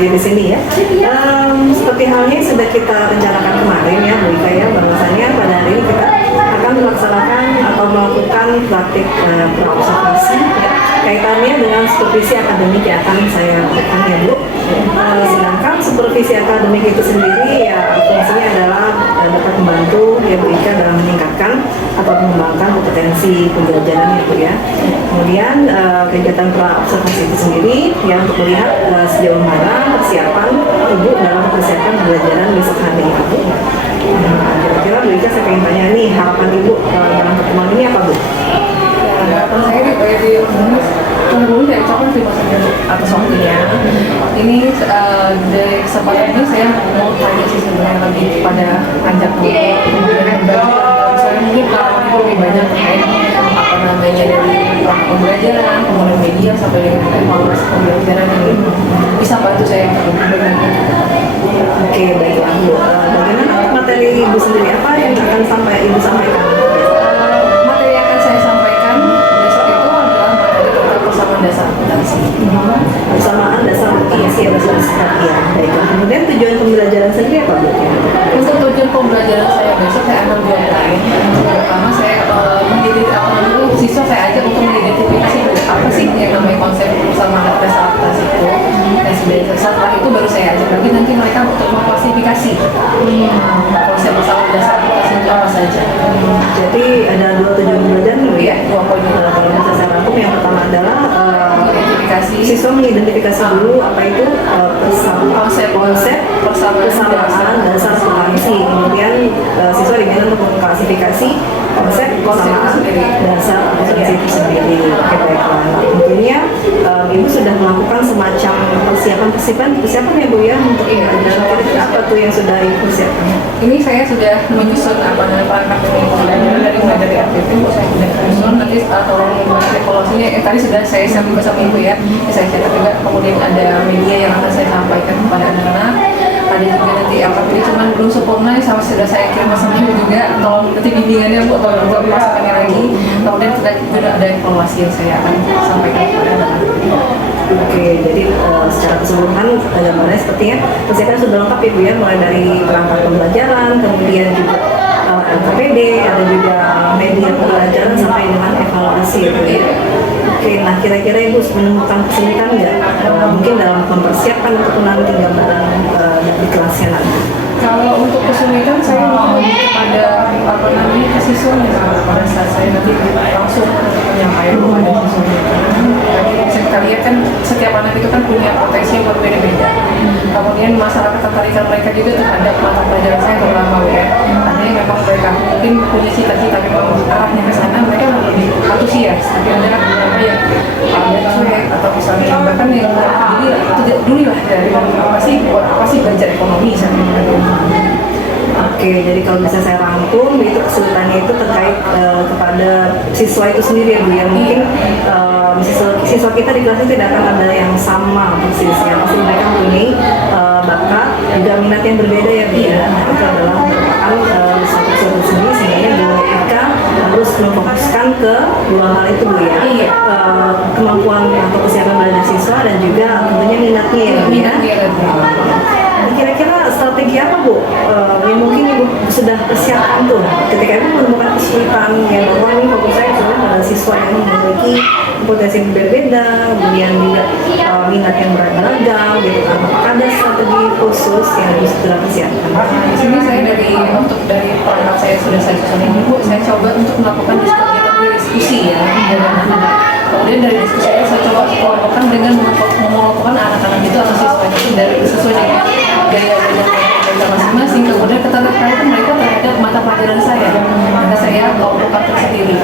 hadir di sini ya. Seperti halnya yang sudah kita rencanakan kemarin ya Bu Ika ya, bahwasanya pada hari ini kita akan melaksanakan atau melakukan praktik praobservasi ya, kaitannya dengan supervisi akademik yang akan saya lakukan ya Bu. Sedangkan supervisi akademik itu sendiri ya fungsinya adalah dapat membantu ya Bu Ika dalam meningkatkan atau mengembangkan kompetensi pembelajaran ya Bu ya. Kemudian kegiatan praobservasi itu sendiri yang untuk melihat sejauh mana persiapan Ibu dalam persiapan pembelajaran besok hari ya Bu. Kira-kira Bu Ika saya ingin tanya nih, harapan Ibu dalam pertemuan ini apa Bu? Harapan saya di dulu saya ucapkan terima kasih atas waktunya. Ini dari kesempatan ini saya mau tanya sih sebenarnya lebih pada ajak saya mungkin kalau lebih banyak terkait apa namanya dari pembelajaran, kemudian media sampai dengan evaluasi pembelajaran ini bisa bantu saya untuk berbagi. Oke, baiklah Bu. Bagaimana materi Ibu sendiri, apa yang akan Ibu sampaikan? Materi yang akan saya sampaikan besok itu adalah materi tentang persamaan dasar akuntansi. Persamaan dasar akuntansi ya, ya. Baiklah. Kemudian tujuan pembelajaran sendiri apa Bu? Untuk tujuan pembelajaran saya besok saya akan dua lain. Pertama saya siswa saya ajak untuk mengidentifikasi apa sih yang namanya konsep persamaan dasar akuntansi itu. Dan setelah itu baru saya ajak lagi nanti mereka untuk mengklasifikasi konsep persamaan dasar akuntansi itu apa saja. Jadi ada dua tujuan pembelajaran Bu ya? Dua poin itu. Kalau bisa saya rangkum, yang pertama adalah mengidentifikasi siswa mengidentifikasi dulu apa itu konsep persamaan dasar akuntansi. Kemudian siswa diminta untuk mengklasifikasi konsep persamaan dasar akuntansi itu sendiri. Oke, baiklah. Tentunya Ibu sudah melakukan semacam persiapan ya Bu ya untuk kira-kira apa tuh yang sudah Ibu persiapkan? Ini saya sudah menyusun apa namanya perangkat pembelajaran dari RPP, saya sudah menyusun nanti tolong evaluasinya. Tadi sudah saya sampaikan bersama Ibu ya, saya catat juga. Kemudian ada media yang akan saya sampaikan kepada anak-anak. Ada juga nanti alhamdulillah cuman belum sempurna, sama sudah saya kirim sama Ibu juga. Tolong nanti bimbingannya Bu atau buat masukannya lagi. Kemudian kita juga ada evaluasi yang saya akan sampaikan kepada anak-anak. Oke, jadi secara keseluruhan gambarnya sepertinya persiapan sudah lengkap ya Bu ya, mulai dari perangkat pembelajaran, kemudian juga LKPD, ada juga media pembelajaran sampai dengan evaluasi ya Bu ya. Oke, nah kira-kira Ibu menemukan kesulitan nggak mungkin dalam mempersiapkan untuk nanti gambaran di kelasnya nanti? Kalau untuk kesulitan saya lebih kepada apa namanya ke siswanya pada saat saya nanti langsung menyampaikan kepada siswanya. Jadi kita lihat kan setiap anak itu kan punya potensi yang berbeda-beda. Kemudian masalah ketertarikan mereka juga terhadap mata pelajaran saya terutama ya. Ada yang memang mereka mungkin punya cita-cita memang arahnya ke sana, mereka lebih antusias. Tapi ada beberapa yang agak cuek atau misalnya bahkan yang dulu lah dari apa sih belajar ekonomi misalnya. Oke, jadi kalau bisa saya rangkum, itu kesulitannya itu terkait kepada siswa itu sendiri ya Bu ya. Mungkin siswa kita di kelasnya tidak akan ada yang sama persisnya. Pasti mereka mempunyai bakat juga minat yang berbeda ya Bu ya. Nah, itu adalah merupakan satu kesulitan sendiri, sehingga Bu Ika harus memfokuskan ke dua hal itu Bu ya. Kemampuan atau kesiapan belajar siswa dan juga tentunya minatnya ya Bu ya. Kira-kira strategi apa Bu yang mungkin Ibu sudah persiapkan tuh ketika Ibu menemukan kesulitan yang bahwa ini fokus saya sebenarnya pada siswa yang memiliki potensi yang berbeda, kemudian juga minat yang beragam gitu kan. Apakah ada strategi khusus yang harus sudah persiapkan? Di sini saya dari perangkat saya sudah saya susun ini Bu, saya coba untuk melakukan diskusi ya dengan anak-anak. Kemudian dari diskusi saya coba kelompokkan dengan mengelompokkan anak-anak itu atau siswa itu dari sesuai dengan gaya-gaya mereka masing-masing. Kemudian ketertarikan mereka terhadap mata pelajaran saya, maka saya kelompokkan tersendiri.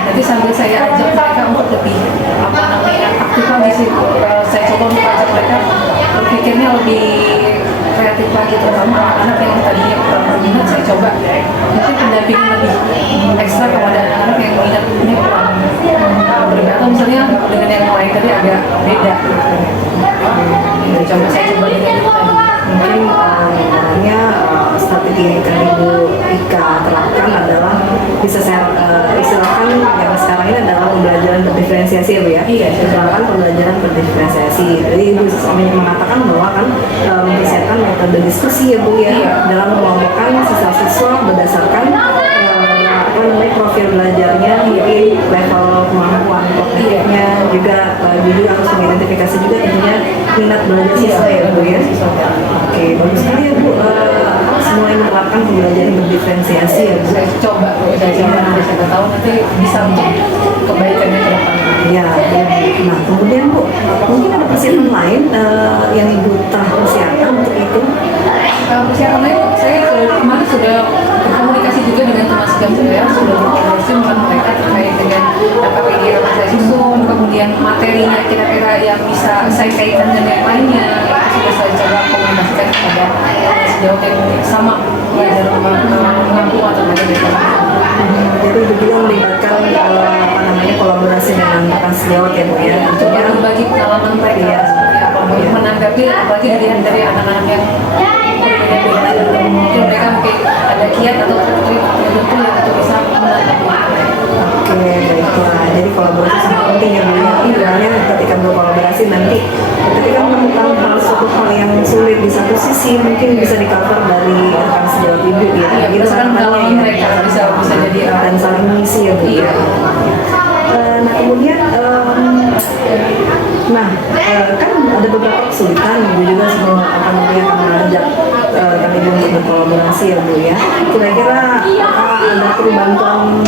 Nanti sambil saya ajak mereka untuk lebih apa namanya aktif lagi sih. Saya coba untuk ajak mereka berpikirnya lebih kreatif lagi, terutama anak-anak yang tadinya kurang berminat. Saya coba mungkin pendampingan lebih ekstra kepada anak-anak yang minatnya kurang berbeda, atau misalnya dengan yang lain tadi agak beda. Saya coba dengan itu tadi. Mungkin strategi yang akan Ibu Ika terapkan adalah bisa saya istilahkan yang sekarang ini adalah pembelajaran berdiferensiasi ya Bu ya. Iya. Sedangkan pembelajaran berdiferensiasi. Jadi Ibu mengatakan bahwa kan mempersiapkan metode diskusi ya Bu ya, Iya. dalam mengelompokkan siswa-siswa berdasarkan profil belajarnya, mungkin level kemampuan kognitifnya, juga jadi harus mengidentifikasi juga tentunya minat belajar siswa ya Bu ya. Oke, bagus sekali ya Bu. Semua yang menerapkan pembelajaran berdiferensiasi ya Bu. Saya coba Bu, saya coba nanti siapa tahu nanti bisa untuk kebaikannya ke depan. Ya, ya. Nah kemudian Bu, mungkin ada persiapan lain yang Ibu telah persiapkan untuk itu? Persiapan lain, saya kemarin sudah berkomunikasi juga dengan teman sedang saya, sudah berkomunikasi dengan mereka terkait dengan KPD yang saya susun, kemudian materinya kira-kira yang bisa saya kaitkan dengan yang lainnya, itu sudah saya coba komunikasikan kepada sejauh yang sama belajar mengampu atau belajar dari Jadi Ibu juga melibatkan kolaborasi dengan rekan sejawat ya Bu ya. untuk berbagi pengalaman mereka seperti apa, menanggapi apalagi dari anak-anak yang berbeda-beda, mungkin mereka ada kiat atau trik tertentu yang itu bisa menanggapi. Oke, baiklah. Jadi kolaborasi sangat penting ya Bu ya. Idealnya ketika berkolaborasi nanti ketika menemukan suatu hal yang sulit di satu sisi mungkin bisa di cover dari rekan sejawat Ibu ya. Iya, Gitu berdasarkan harapannya pengalaman ya. mereka bisa jadi Dan saling mengisi ya Bu. Iya. Nah kemudian kan ada beberapa kesulitan Ibu juga semua mengajak kami untuk berkolaborasi ya Bu ya. Kira-kira apakah ada perlu bantuan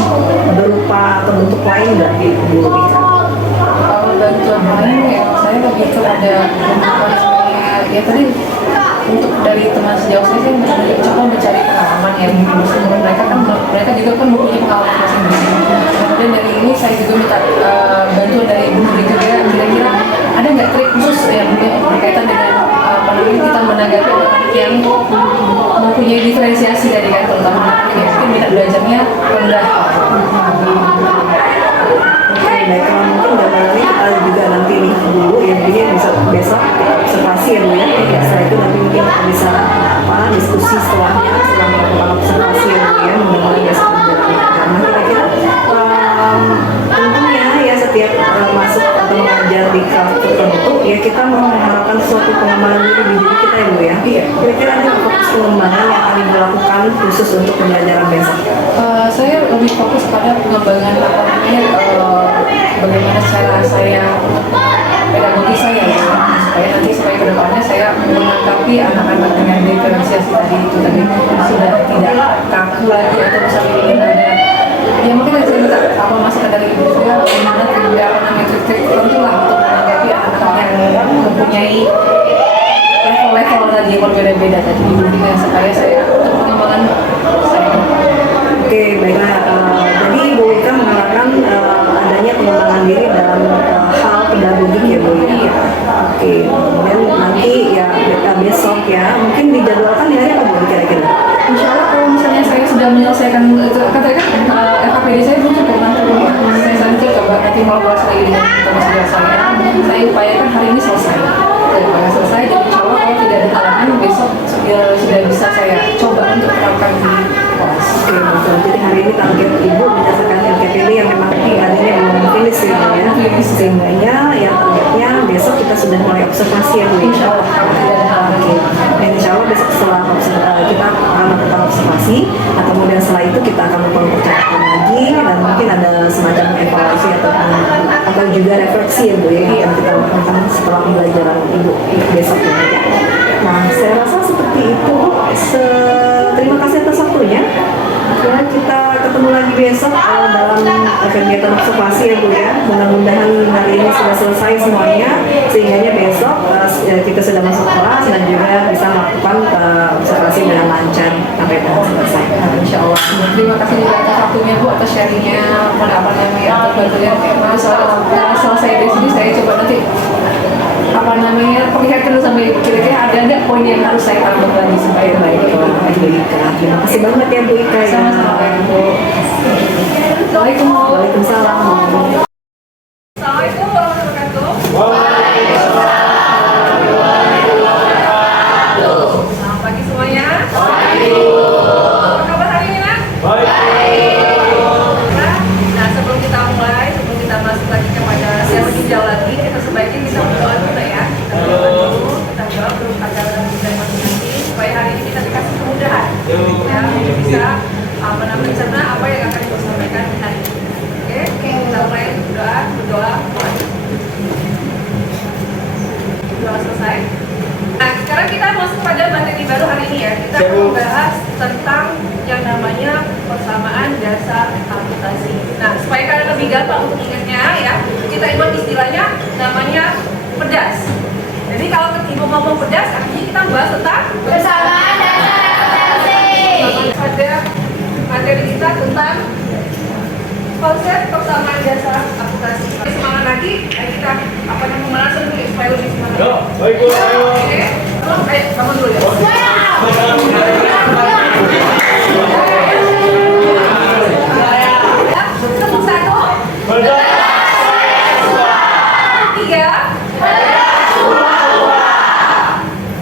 berupa atau bentuk lain nggak Bu Ika? Kalau bantuan lain ya saya lebih kepada ya tadi untuk dari teman sejauh saya mencoba mencari pengalaman yang mereka juga kan mempunyai pengalaman masing-masing. Kemudian dari ini saya juga minta bantuan dari Bu Nuri juga, kira-kira ada nggak trik khusus yang berkaitan dengan kita menanggapi anak-anak yang mempunyai diferensiasi dari kan, terutama anak-anak yang mungkin minat belajarnya rendah. Baik, kalau mungkin gambarannya kita juga nanti nih dulu ya, jadi bisa besok observasi ya Bu ya. Setelah itu nanti mungkin kita bisa diskusi setelah melakukan observasi ya Bu ya, mengenai besok berjalan. Karena kira-kira tentunya ya setiap masuk atau mengajar di kelas tertentu ya kita mengharapkan suatu pengembangan diri di diri kita ya Bu ya. Kira-kira ada fokus pengembangan yang akan dilakukan khusus untuk pembelajaran besok? Saya lebih fokus pada pengembangan bagaimana cara saya pedagogi saya ya, supaya kedepannya saya menanggapi anak-anak dengan diferensiasi tadi itu tadi sudah tidak kaku lagi atau misalnya ingin ada ya mungkin saya minta apa masukan dari ibu juga bagaimana trik-trik tertentu lah untuk menanggapi anak-anak yang mempunyai level-level tadi yang berbeda-beda tadi dibandingkan supaya saya untuk pengembangan saya. Oke, baiklah. Jadi Bu Ika mengatakan adanya pengembangan diri dalam hal pedagogik ya Bu ya. Oke, kemudian nanti ya besok ya, mungkin dijadwalkan di hari apa Bu kira-kira? Insya Allah kalau misalnya saya sudah menyelesaikan katakan FKPD saya belum cukup nanti saya coba nanti kolaborasi lagi dengan teman saya upayakan hari ini selesai daripada selesai jadi insya Allah kalau tidak ada halangan besok sudah bisa saya coba untuk terapkan di kelas. Oke, betul. Jadi hari ini target Ibu berdasarkan LKPD yang memang hari ini belum finish ya Bu ya. Sehingga ya targetnya besok kita sudah mulai observasi ya Bu. Insya Allah kalau tidak ada halangan. Oke, dan insya Allah besok setelah kita akan melakukan observasi, atau kemudian setelah itu kita akan melakukan percakapan lagi dan mungkin ada semacam evaluasi atau juga refleksi ya Bu ya yang akan kita lakukan setelah pembelajaran Ibu besok ya. Nah, saya rasa seperti itu. Terima kasih atas waktunya. Ya, kita ketemu lagi besok dalam kegiatan observasi ya Bu ya. Mudah-mudahan hari ini sudah selesai semuanya, sehingga besok kita sudah masuk kelas dan juga bisa melakukan observasi dengan lancar sampai selesai. Insya Allah. Terima kasih juga atas waktunya Bu, atas sharingnya pada apa namanya untuk bantuan selesai dari sini saya coba nanti perlihat dulu sampai kira-kira ada nggak poin yang harus saya tambah lagi supaya baik. Terima kasih banget ya Bu Ika. Sama-sama ya Bu. Assalamualaikum. Waalaikumsalam. Assalamualaikum warahmatullahi wabarakatuh. Selamat pagi semuanya. Apa kabar hari ini, Nak? Nah, sebelum kita mulai, sebelum kita Baik, Bu. Ayo. Oke. Ayo, kamu dulu ya. Tepuk satu. Tiga.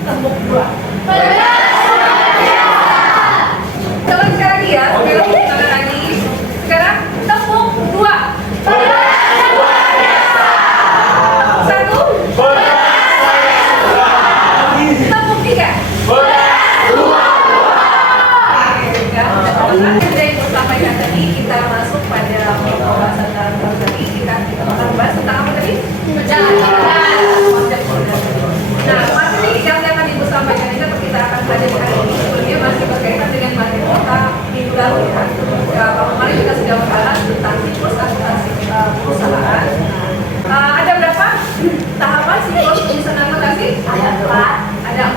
Tepuk dua. Coba sekali lagi ya. Sekali lagi. Sekarang tepuk dua. Satu. Tepuk tiga. Dari sampaikan tadi kita masuk pada pembahasan dalam tadi kita akan membahas tentang apa tadi? Konsep fondasi. Nah, materi yang akan ibu sampaikan ini atau kita akan pelajari hari ini sebelumnya masih berkaitan dengan materi kita minggu lalu ya. Kalau kemarin kita sudah membahas tentang siklus akuntansi perusahaan. Ada berapa tahapan siklus perusahaan akuntansi? Ada empat. Dan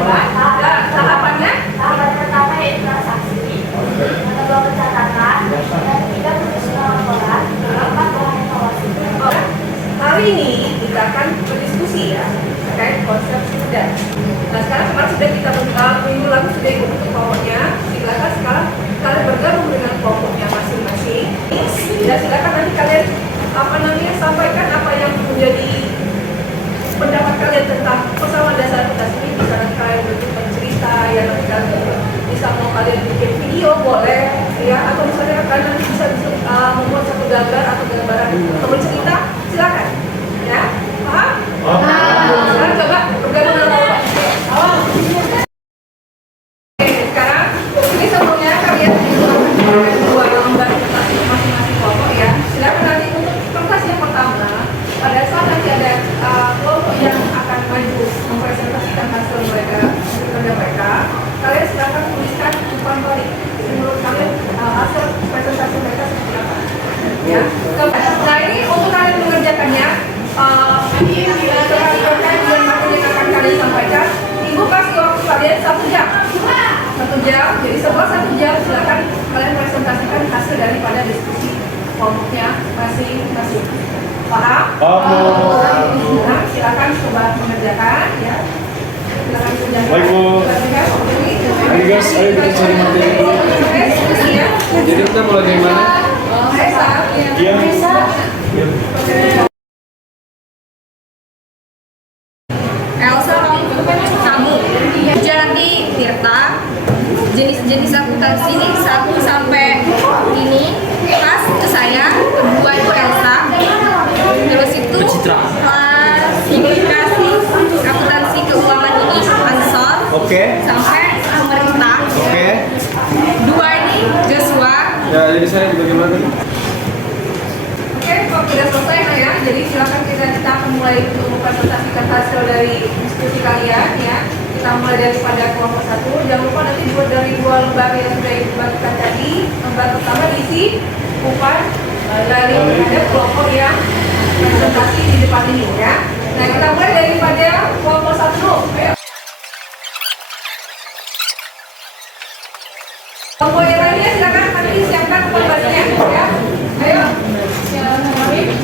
tahapannya? Tahapan pertama yaitu transaksi, yang kedua pencatatan, dan ketiga penyusunan laporan, keempat bahan evaluasi. Hari ini kita akan berdiskusi ya terkait konsep sekedar. Nah sekarang kemarin sudah kita minggu lalu sudah ikut untuk kelompoknya. Silakan sekarang kalian bergabung dengan kelompoknya masing-masing. Dan silakan nanti kalian sampaikan apa yang menjadi pendapat kalian tentang persamaan dasar akuntansi ini. Bisa nanti kalian berbicara cerita ya, nanti kalian bisa mau kalian bikin video boleh ya, atau misalnya kalian nanti bisa membuat satu gambar atau gambaran atau bercerita, silakan ya. Paham? Sekarang coba bergabung dengan kelompok. Oke, sekarang ini sebelumnya kalian dua lembar kertas masing-masing kelompok ya. Silakan nanti untuk kertas yang pertama, pada saat nanti ada kelompok yang akan maju mempresentasikan hasil mereka, kalian silakan tuliskan umpan balik menurut kalian hasil presentasi mereka seperti apa ya. Nah ini untuk kalian mengerjakannya terkait dengan materi yang akan kalian sampaikan, ibu kasih waktu kalian 1 jam. 1 jam, jadi setelah 1 jam silakan kalian presentasikan hasil daripada diskusi kelompoknya masing-masing. Paham? Nah, silakan coba mengerjakan ya. Silakan kerjakan. Baik, Bu. Ayo guys, ayo kita cari materi dulu. Ya. Jadi kita mulai dari mana? Iya. Elsa, kamu jadi Tirta, jenis-jenis akuntansi ini 1 sampai ini pas ke saya, kedua itu Elsa, terus itu klasifikasi akuntansi keuangan ini Ansor, Oke. sampai pemerintah. Oke. 2 ini Joshua. Ya, jadi saya bagaimana tadi? Oke, kalau sudah selesai nah ya, jadi silakan kita akan mulai untuk mempresentasikan hasil dari diskusi kalian ya. Kita mulai daripada kelompok 1. Jangan lupa nanti buat dari 2 lembar yang sudah dibagikan tadi. Lembar pertama diisi umpan dari ada kelompok yang presentasi di depan ini ya. Nah kita mulai daripada kelompok 1 dulu. Ayo. Kelompok yang lainnya silakan nanti siapkan umpan baliknya ya. Ayo.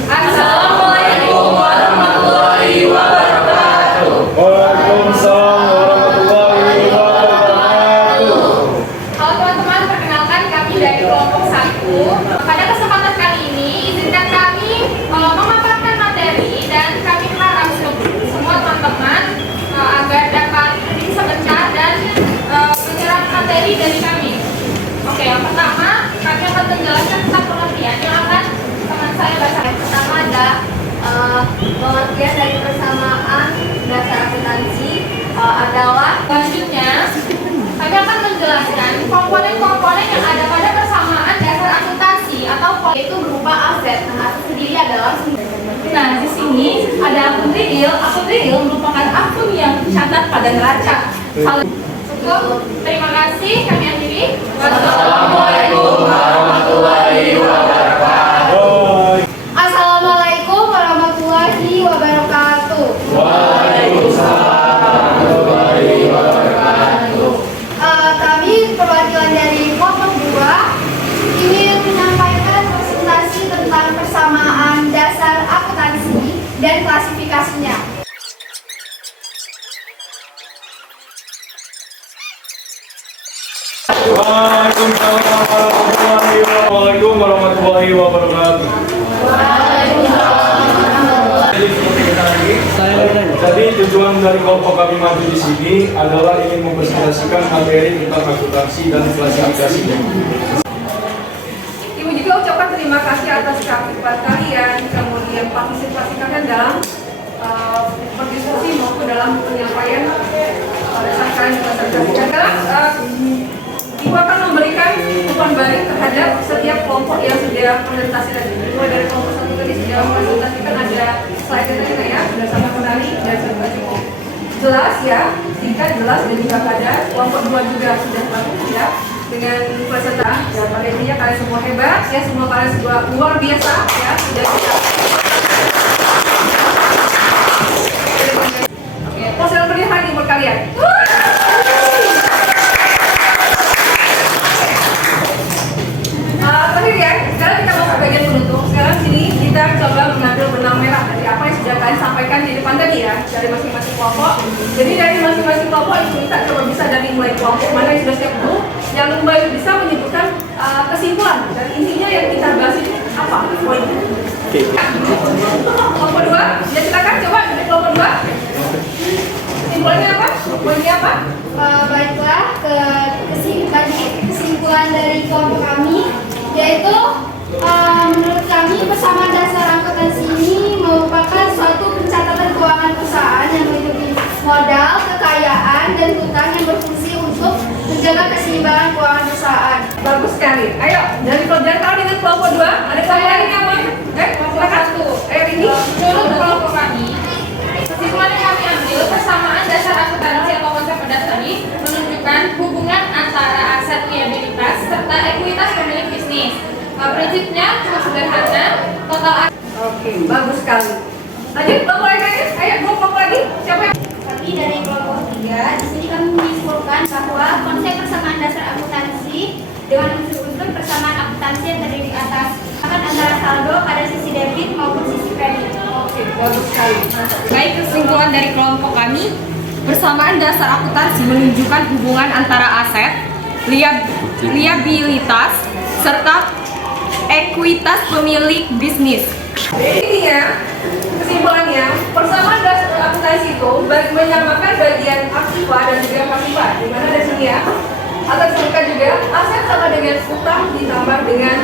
Assalamualaikum warahmatullahi wabarakatuh. Waalaikumsalam warahmatullahi wabarakatuh. Halo teman-teman, perkenalkan kami dari kelompok 1. Pada kesempatan kali ini, izinkan kami memaparkan materi dan kami harap semua teman-teman agar dapat sebentar dan menyerap materi dari kami. Oke, yang pertama kami akan menjelaskan tentang pengertian yang akan teman saya baca. Yang pertama ada pengertian dari persamaan dasar akuntansi adalah selanjutnya kami akan menjelaskan komponen-komponen yang ada pada persamaan dasar akuntansi atau yaitu berupa aset. Nah, aset sendiri adalah nah di sini ada akun real. Akun real merupakan akun yang dicatat pada neraca. Cukup, terima kasih. Kami akhiri. Wassalamualaikum warahmatullahi wabarakatuh. Assalamualaikum warahmatullahi wabarakatuh. Waalaikumsalam warahmatullahi wabarakatuh. Kami perwakilan dari kelompok 2 ingin menyampaikan presentasi tentang persamaan dasar akuntansi dan klasifikasinya. Assalamualaikum warahmatullahi wabarakatuh. Jadi tujuan dari kelompok kami maju di sini adalah ingin mempresentasikan materi tentang akuntansi dan klasifikasinya. Ibu juga ucapkan terima kasih atas keaktifan kalian, kemudian partisipasi kalian dalam berdiskusi maupun dalam penyampaian dasar kalian di klasifikasi. Sekarang Ibu akan memberikan umpan balik terhadap setiap kelompok yang sudah presentasi tadi. Mulai dari kelompok satu tadi sudah mempresentasikan, ada slide tadi ya, sudah sama kenali dan sudah cukup jelas ya, singkat, jelas dan juga padat. Kelompok dua juga sudah bagus ya dengan presentasi. Dan pada intinya kalian semua hebat ya, semua kalian semua luar biasa ya, sudah bisa. Oke, proses berikan lagi buat kalian. Terakhir ya, sekarang kita masuk bagian penutup. Sekarang sini kita coba mengambil benang merah dari apa yang sudah kalian sampaikan di depan tadi ya, dari masing-masing kelompok. Jadi dari masing-masing kelompok itu kita coba bisa dari mulai kelompok mana yang sudah siap dulu, yang kembali bisa menyebutkan kesimpulan dan intinya yang kita bahas ini apa poinnya. Kelompok dua, ya silakan coba dari kelompok dua. Kesimpulannya apa? Poinnya apa? Baiklah, kesimpulan dari kelompok kami yaitu menurut kami persamaan dasar akuntansi ini merupakan suatu pencatatan keuangan perusahaan yang meliputi modal, kekayaan, dan hutang yang berfungsi untuk menjaga keseimbangan keuangan perusahaan. Bagus sekali. Ayo, dari pelajaran kalian dengan kelompok 2, ada kelompok lain yang mau? Kelompok 1. Ini Menurut kelompok kami, kesimpulan yang kami ambil, persamaan dasar akuntansi atau konsep dasar tadi menunjukkan hubungan antara aset liabilitas serta ekuitas pemilik bisnis. Prinsipnya cuma sederhana, total aset. Oke, bagus sekali. Lanjut, kelompok lain. Ayo, kelompok lagi. Siapa yang? Kami dari kelompok 3, di sini kami menyimpulkan bahwa konsep persamaan dasar akuntansi dengan unsur-unsur persamaan akuntansi yang terdiri atas akan antara saldo pada sisi debit maupun sisi kredit. Oke, bagus sekali. Baik, kesimpulan dari kelompok kami, persamaan dasar akuntansi menunjukkan hubungan antara aset, liabilitas, serta ekuitas pemilik bisnis. Ini ya, kesimpulannya, persamaan dasar akuntansi itu menyamakan bagian aktiva dan juga pasiva. Di mana ada sini ya, atau disebutkan juga aset sama dengan utang ditambah dengan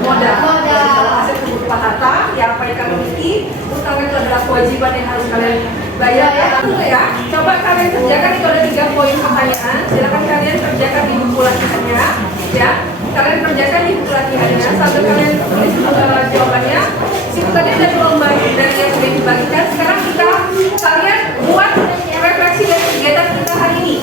modal. Kalau aset itu berupa harta, ya apa yang kalian miliki, utang itu adalah kewajiban yang harus kalian bayar. Dulu ya, coba kalian kerjakan, itu ada 3 poin pertanyaan. Silakan kalian kerjakan di buku latihannya, ya. Kalian kerjakan di buku latihannya sambil kalian tulis jawabannya. Itu tadi dari lomba dari yang sudah dibagikan. Sekarang kalian buat refleksi dari kegiatan kita hari ini.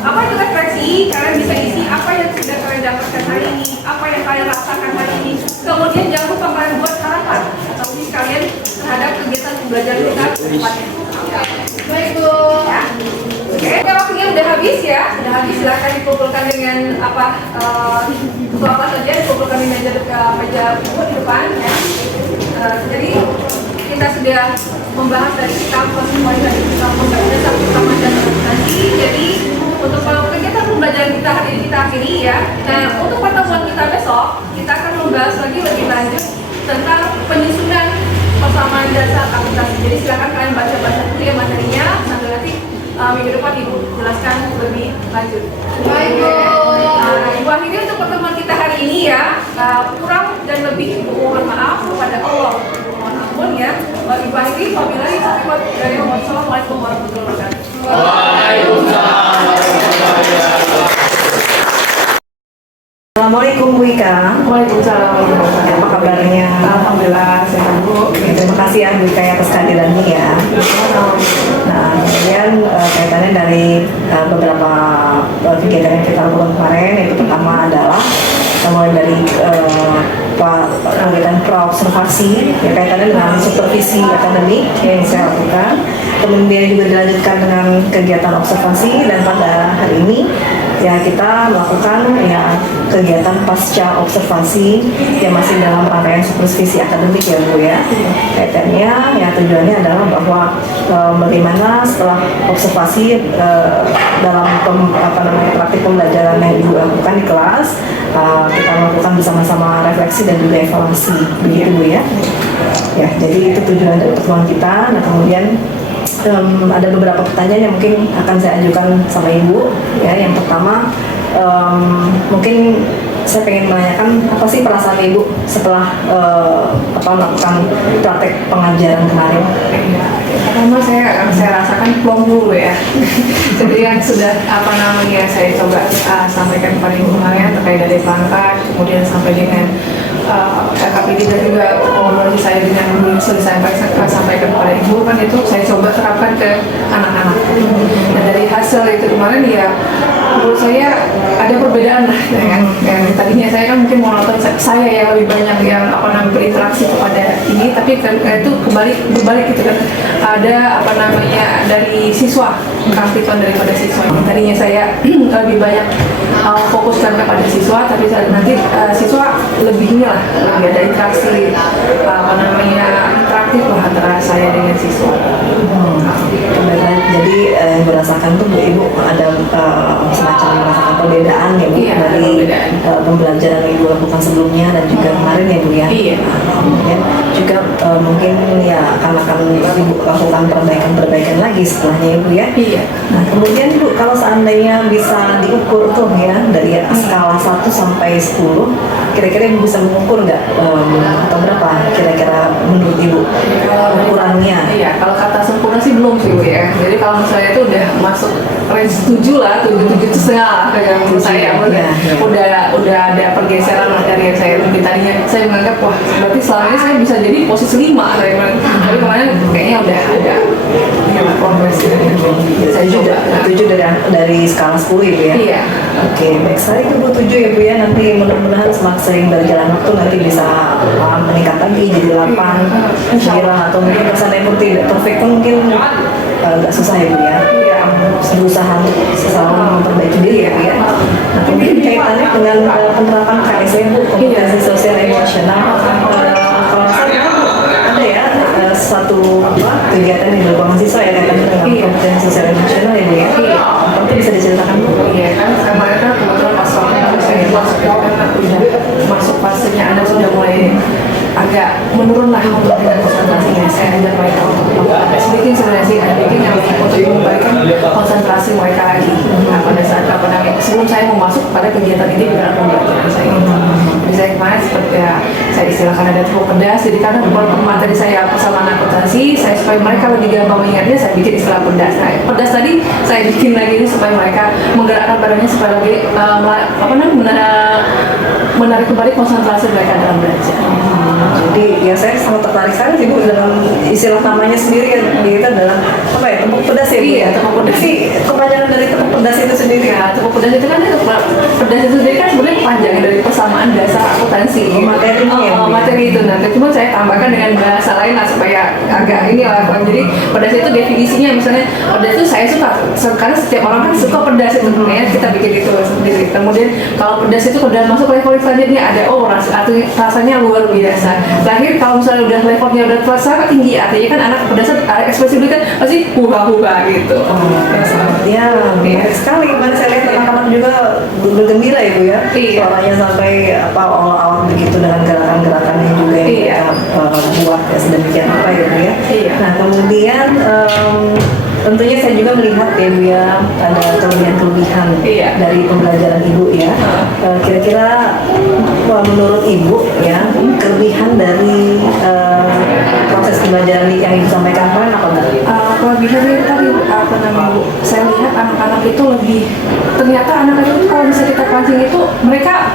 Apa itu refleksi? Kalian bisa isi apa yang sudah kalian dapatkan hari ini, apa yang kalian rasakan hari ini. Kemudian jangan lupa kalian buat harapan atau visi kalian terhadap kegiatan belajar kita depannya. Baik Bu. Ya. Oke, waktunya udah habis ya. Udah habis, silahkan dikumpulkan dengan untuk apa saja, dikumpulkan di meja buku di depan ya. Jadi kita sudah membahas dari kitab semuanya dari kitab pembelajaran satu sama dan tadi. Jadi untuk kegiatan pembelajaran kita hari ini kita akhiri ya. Nah, untuk pertemuan kita besok kita akan membahas lagi lebih lanjut tentang penyusunan persamaan dasar akuntansi. Jadi silakan kalian baca-baca dulu ya materinya sambil nanti minggu depan Ibu jelaskan lebih lanjut. Baik Bu. Ibu akhiri untuk pertemuan kita hari ini ya. Kurang dan lebih Ibu mohon maaf kepada Allah. Mohon ampun ya. Ibu akhiri wabillahi taufiq dari Allah. Assalamualaikum warahmatullahi wabarakatuh. Waalaikumsalam. Assalamualaikum Bu Ika. Waalaikumsalam. Apa kabarnya? Alhamdulillah sehat Bu. Terima kasih ya Bu Ika atas kehadirannya ya. Nah, kemudian kaitannya dari beberapa kegiatan yang kita lakukan kemarin, yaitu pertama adalah mulai dari kegiatan praobservasi ya, kaitannya dengan supervisi akademik yang saya lakukan. Kemudian juga dilanjutkan dengan kegiatan observasi, dan pada hari ini ya kita melakukan ya kegiatan pasca observasi yang masih dalam rangkaian supervisi akademik ya Bu ya. Kaitannya ya tujuannya adalah bahwa bagaimana setelah observasi dalam praktik pembelajaran yang Ibu lakukan di kelas, kita melakukan bersama-sama refleksi dan juga evaluasi begitu Bu ya. Ya, jadi itu tujuan dari pertemuan kita. Nah kemudian ada beberapa pertanyaan yang mungkin akan saya ajukan sama Ibu ya. Yang pertama mungkin saya pengen menanyakan apa sih perasaan Ibu setelah melakukan praktek pengajaran kemarin? Pertama saya rasakan plong dulu ya. Jadi yang sudah saya coba sampaikan kepada Ibu kemarin terkait dari perangkat, kemudian sampai dengan KKPD dan juga kolaborasi saya dengan guru yang sudah saya sampaikan kepada Ibu kan itu saya coba terapkan ke anak-anak. Dan dari hasil itu kemarin ya menurut saya ada perbedaan lah ya kan. Yang tadinya saya kan mungkin monoton, saya yang lebih banyak yang berinteraksi kepada ini, tapi kan itu berbalik gitu kan. Ada dari siswa, keaktifan daripada siswa. Tadinya saya lebih banyak fokuskan kepada siswa, tapi nanti siswa lebih ada interaksi interaktif lah antara saya dengan siswa. Jadi yang berasakan tuh Bu Ibu ada semacam merasakan perbedaan ya Bu dari pembelajaran yang Ibu lakukan sebelumnya dan juga kemarin ya Bu ya. Kemudian juga mungkin ya akan Ibu lakukan perbaikan lagi setelahnya ya Bu ya. Nah kemudian Bu, kalau seandainya bisa diukur tuh ya dari skala 1 sampai 10, kira-kira Ibu bisa mengukur nggak atau berapa kira-kira menurut Ibu ukurannya? Iya, kalau kata sempurna sih belum sih Bu ya. Jadi kalau misalnya itu udah masuk range 7 lah, 7,5 lah kayak menurut saya. Udah ada pergeseran lah dari yang saya mungkin tadinya saya menganggap wah berarti selama ini saya bisa jadi posisi 5 tapi kemarin kayaknya udah ada progres. Saya juga 7 dari skala 10 ya Bu ya? Iya. Oke, baik sekali itu Bu 7 ya Bu ya. Nanti mudah-mudahan semakin berjalan waktu nanti bisa meningkat lagi jadi 8, 9 atau mungkin kesannya pun tidak perfect pun mungkin agak susah ya Bu ya. Berusaha selalu memperbaiki diri ya Bu ya. Nah kemudian kaitannya dengan penerapan KSE Bu, kompetensi sosial emosional. Kalau saya ada ya satu kegiatan yang dilakukan mahasiswa ya kaitannya dengan kompetensi sosial emosional ya Bu ya. Mungkin bisa diceritakan Bu? Iya kan kemarin kan kebetulan pas waktu saya masuk itu kan udah masuk fasenya anak sudah mulai agak menurun lah untuk dengan konsentrasinya. Saya ajak mereka untuk melakukan speaking sebenarnya yang untuk mengembalikan konsentrasi mereka lagi. Nah, pada saat sebelum saya mau masuk pada kegiatan ini dengan pembelajaran saya. Jadi saya kemarin seperti ya, saya istilahkan ada tepuk pedas. Jadi karena walaupun materi saya persamaan akuntansi, saya supaya mereka lebih gampang mengingatnya, saya bikin istilah pedas. Nah, pedas tadi saya bikin lagi ini supaya mereka menggerakkan badannya supaya lebih menarik kembali konsentrasi mereka dalam belajar. Jadi ya saya sangat tertarik sekali sih Bu dalam istilah namanya sendiri kan itu adalah apa ya, tepuk pedas ya Bu? Iya, tepuk pedas. Tapi kepanjangan dari tepuk pedas itu sendiri Ya, tepuk pedas itu kan pedas itu sendiri kan sebenarnya panjang dari persamaan dasar akuntansi. Materi itu nanti cuma saya tambahkan dengan bahasa lain lah supaya agak inilah. Jadi pedas itu definisinya misalnya pedas itu saya suka karena setiap orang kan suka pedas itu sebenarnya kita bikin itu sendiri. Kemudian kalau pedas itu udah masuk level selanjutnya ada rasanya luar biasa. Terakhir kalau misalnya udah levelnya udah terasa tinggi artinya kan anak pedas ekspresi kan pasti huha-huha gitu. Ya, menarik sekali. Kemarin saya lihat anak-anak juga bergembira ya Bu ya. Suaranya sampai awal-awal begitu dengan gerakan-gerakannya juga yang buat ya sedemikian apa ya Bu ya. Nah kemudian tentunya saya juga melihat ya Bu ya ada kelebihan-kelebihan dari pembelajaran Ibu ya. Kira-kira menurut Ibu ya kelebihan dari proses pembelajaran yang Ibu sampaikan kemarin apa Bu? Kelebihannya tadi saya lihat anak-anak itu lebih ternyata anak-anak itu kalau bisa kita pancing itu mereka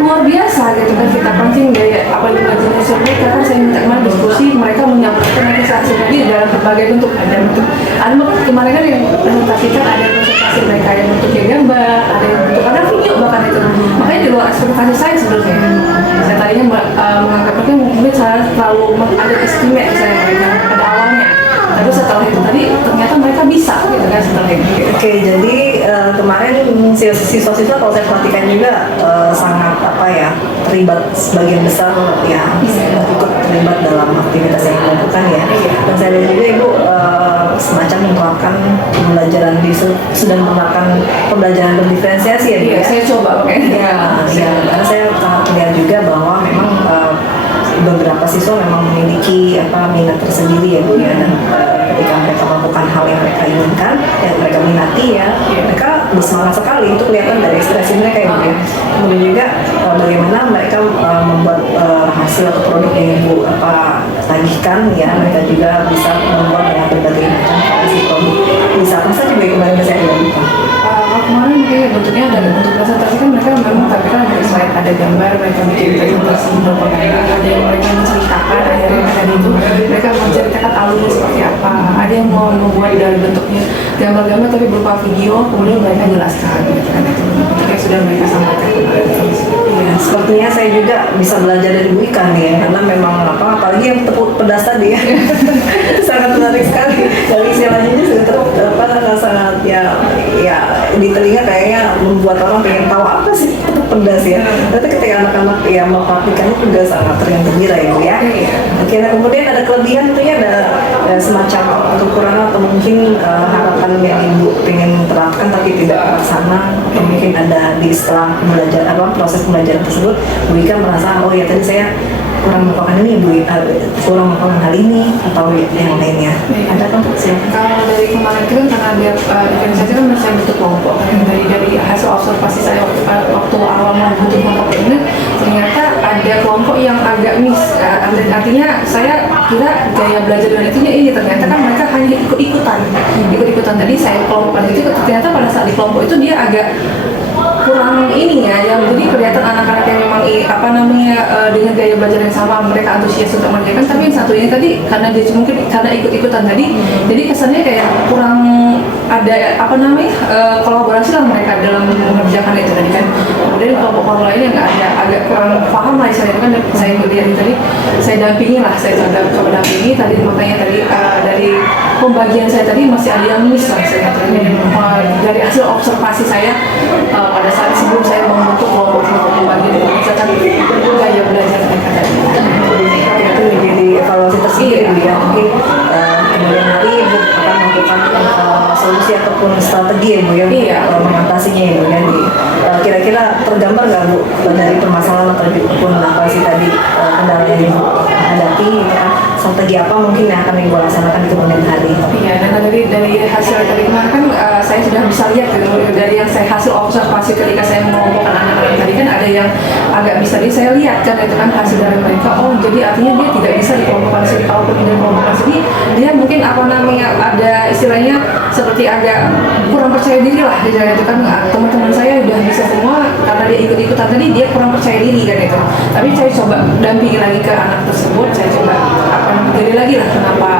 luar biasa gitu kan kita pancing dari apa yang jenis mereka kan saya minta kemarin diskusi mereka menyampaikan kisah tadi dalam berbagai bentuk ada kemarin kan yang presentasikan ada presentasi mereka yang bentuknya gambar ada yang bentuk ada video bahkan itu makanya di luar ekspektasi saya sebenarnya saya tadinya menganggapnya mungkin saya terlalu ada istimewa misalnya mereka pada awalnya Terus setelah itu tadi ternyata mereka bisa gitu kan setelah itu. Oke, jadi kemarin siswa-siswa kalau saya perhatikan juga sangat apa ya, terlibat sebagian besar ya, ikut terlibat dalam aktivitas yang dilakukan ya. Dan saya lihat juga Ibu semacam menerapkan pembelajaran sudah menerapkan pembelajaran berdiferensiasi ya Bu Iya, ya. saya coba pakai. Ya, karena saya sangat melihat juga bahwa memang beberapa siswa memang memiliki minat tersendiri ya Bu ya, dan ketika mereka melakukan hal yang mereka inginkan, yang mereka minati ya, mereka bersemangat sekali, itu kelihatan dari ekspresi mereka ya Bu ya. Kemudian juga bagaimana mereka membuat hasil atau produk yang Ibu tagihkan ya, mereka juga bisa membuat dengan berbagai macam variasi produk. Bisa apa saja Bu kemarin saya dilakukan? Kemarin kayak bentuknya ada bentuk presentasi kan mereka memang tapi kan ada slide, ada gambar, mereka bikin presentasi propaganda, ada yang mereka menceritakan, akhirnya mereka itu mereka menceritakan alurnya seperti apa, ada yang mau membuat dari bentuknya gambar-gambar tapi berupa video, kemudian mereka jelaskan gitu kan, itu bentuknya sudah mereka sampaikan kemarin. Ya, sepertinya saya juga bisa belajar dari Bu Ika nih ya, karena memang apalagi yang tepuk pedas tadi ya sangat menarik sekali. Dari istilahnya sudah sangat ya di telinga kayaknya membuat orang pengen tahu apa sih tepuk pedas ya. Tapi ketika anak-anak ya mempraktikannya juga sangat gembira ya Bu ya. Oke, nah kemudian ada kelebihan tentunya ada semacam kekurangan atau mungkin harapan yang Ibu pengen terapkan tapi tidak terlaksana, atau mungkin ada di setelah proses pembelajaran tersebut Bu Ika merasa oh ya tadi saya kurang melakukan ini Bu, kurang melakukan hal ini atau yang lainnya. Ada kan? Kalau dari kemarin itu kan karena dia organisasi kan masih bentuk kelompok kan, dari hasil observasi saya waktu awal membentuk kelompok ini ternyata ada kelompok yang agak artinya saya kira gaya belajar dan itunya ini ternyata kan mereka hanya ikut-ikutan tadi saya kelompok itu ternyata pada saat di kelompok itu dia agak kurang ininya yang jadi kelihatan anak-anak yang memang dengan gaya belajar yang sama mereka antusias untuk mengerjakan, tapi yang satu ini tadi karena dia mungkin karena ikut-ikutan tadi jadi kesannya kayak kurang ada kolaborasi lah mereka dalam mengerjakan itu tadi kan. Kemudian kelompok lain yang agak kurang paham lah istilahnya kan, saya melihat tadi saya dampingi lah, saya coba dampingi tadi, makanya tadi dari pembagian saya tadi masih ada yang miss lah saya dari hasil observasi saya pada saat sebelum saya membentuk kelompok pembagian misalkan gaya belajar mereka tadi. Itu menjadi evaluasi tersendiri Bu ya. Mungkin kemudian hari Ibu akan melakukan solusi ataupun strategi ya Bu ya, mengatasinya ya Bu ya. Kira-kira tergambar nggak Bu dari permasalahan ataupun apa sih tadi kendala yang Ibu hadapi gitu kan? Strategi apa mungkin yang akan Ibu laksanakan di kemudian hari? Iya, dan dari hasil tadi kemarin kan saya sudah bisa lihat dari yang saya hasil observasi ketika saya mengelompokkan anak-anak tadi kan ada yang agak bisa saya lihat kan itu kan hasil dari mereka, oh jadi artinya dia tidak bisa dikelompokkan sendiri, kalaupun tidak dikelompokkan sendiri dia mungkin ada istilahnya seperti agak kurang percaya diri lah itu kan. Teman-teman saya udah bisa semua karena dia ikut-ikutan tadi dia kurang percaya diri kan itu, tapi saya coba dampingi lagi ke anak tersebut, saya coba jadi lagi lah kenapa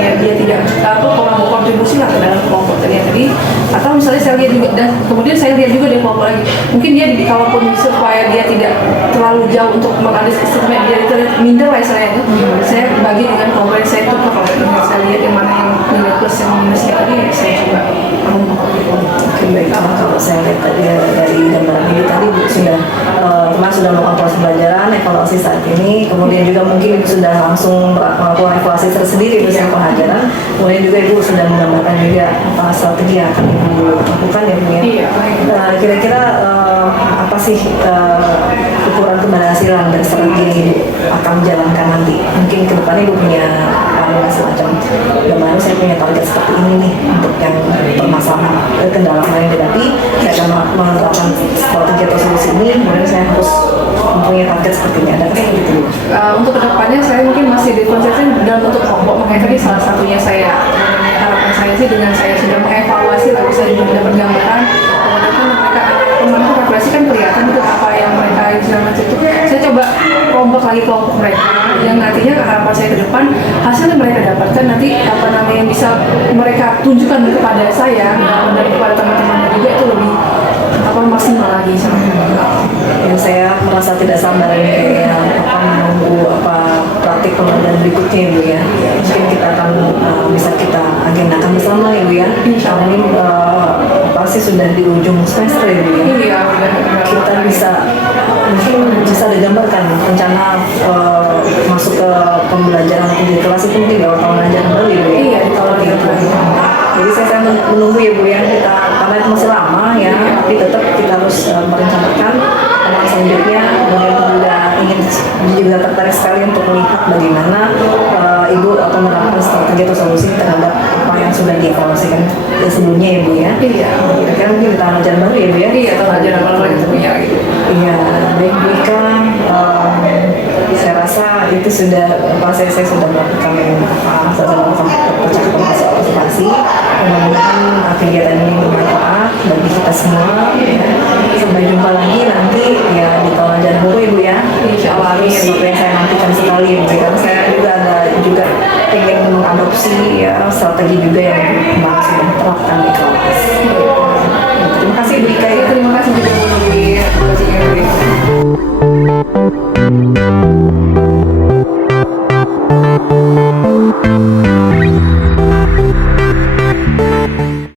dia tidak kurang berkontribusi lah ke dalam kelompok tadi, atau misalnya saya lihat juga dan kemudian saya lihat juga di kelompok lagi mungkin dia kalaupun supaya dia tidak terlalu jauh untuk mengadministrasinya dia terlihat minder lah istilahnya itu, saya bagi dengan kelompok yang saya tukar kalau saya lihat yang mana yang nilai plus yang minusnya tadi saya coba Oke, baik. Kalau saya lihat tadi dari gambaran ini tadi Bu sudah sudah melakukan proses pembelajaran, evaluasi saat ini, kemudian juga mungkin Ibu sudah langsung melakukan evaluasi tersendiri bersama pengajaran, kemudian juga Ibu sudah menggambarkan juga strategi yang akan Ibu lakukan ya Bu ya. Kira-kira apa sih ukuran keberhasilan dan strategi yang Ibu akan menjalankan nanti? Mungkin ke depannya Ibu punya semacam bagaimana saya punya target seperti ini nih untuk yang permasalahan kendala yang dihadapi, saya akan menerapkan strategi atau solusi ini, kemudian saya harus mempunyai target seperti ini. Ada kayak gitu Bu? Untuk kedepannya saya mungkin masih dikonsepkan dalam bentuk kelompok, makanya tadi salah satunya saya harapan saya sih dengan saya sudah mengevaluasi lalu saya juga dapat gambaran kemudian kan mereka teman-teman kalkulasi kan kelihatan itu apa yang mereka segala macam itu, saya coba kelompok lagi kelompok mereka yang nantinya harapan saya ke depan hasilnya mereka dapatkan nanti yang bisa mereka tunjukkan kepada saya dan kepada teman-teman juga itu lebih maksimal lagi yang saya merasa tidak sabar ini kayak menunggu praktik pembelajaran berikutnya Bu ya. Mungkin kita akan bisa kita agendakan bersama ya Bu ya. Insya Allah. Ini pasti sudah di ujung semester ya Bu ya. Iya, benar-benar. Kita mungkin bisa digambarkan rencana masuk ke pembelajaran di kelas itu mungkin di awal tahun ajaran baru ya Bu ya. Iya, di tahun ajaran baru. Jadi saya menunggu ya Bu ya, kita karena itu masih lama ya, tapi tetap kita harus merencanakan teman selanjutnya. Kemudian juga ingin juga tertarik sekali untuk melihat bagaimana Ibu akan menerapkan strategi atau solusi terhadap apa yang sudah dievaluasikan sebelumnya ya Bu ya. Iya. Kira-kira mungkin di tahun ajaran baru ya Bu ya. Iya, tahun ajaran baru lagi punya gitu. Iya, baik Bu Ika, saya rasa itu sudah saya sudah melakukan percakapan hasil observasi. Mudah-mudahan kegiatan ini bermanfaat bagi kita semua. Ya. Sampai jumpa lagi nanti ya di tahun ajaran baru Ibu ya. Insya Allah. Sesuatu yang saya nantikan sekali Bu. Karena saya juga pengen mengadopsi ya strategi juga yang sudah diterapkan di kelas.